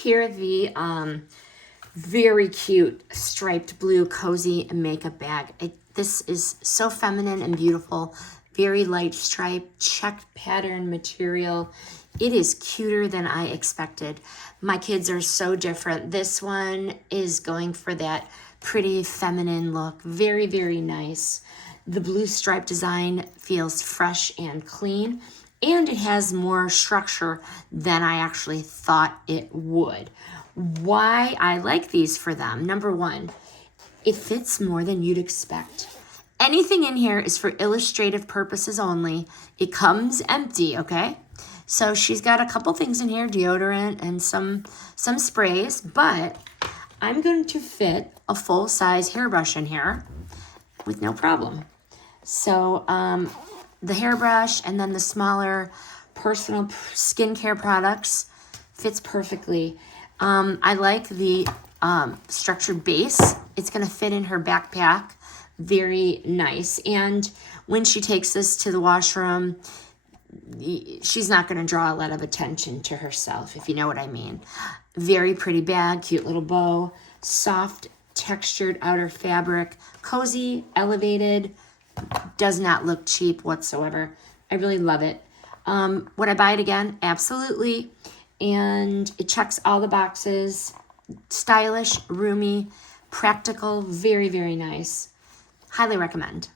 here the very cute striped blue cozy makeup bag. This is so feminine and beautiful. Very light stripe, checked pattern material. It is cuter than I expected. My kids are so different. This one is going for that pretty feminine look. Very, very nice. The blue stripe design feels fresh and clean, and it has more structure than I actually thought it would. Why I like these for them: number one, it fits more than you'd expect. Anything in here is for illustrative purposes only. It comes empty, okay? So she's got a couple things in here, deodorant and some sprays, but I'm going to fit a full-size hairbrush in here with no problem. So the hairbrush and then the smaller personal skincare products fits perfectly. I like the structured base. It's going to fit in her backpack. Very nice. And when she takes this to the washroom, she's not going to draw a lot of attention to herself, if you know what I mean. Very pretty bag, cute little bow, soft textured outer fabric, cozy, elevated, does not look cheap whatsoever. I really love it. Would I buy it again? Absolutely. And it checks all the boxes. Stylish, roomy, practical, very, very nice. Highly recommend.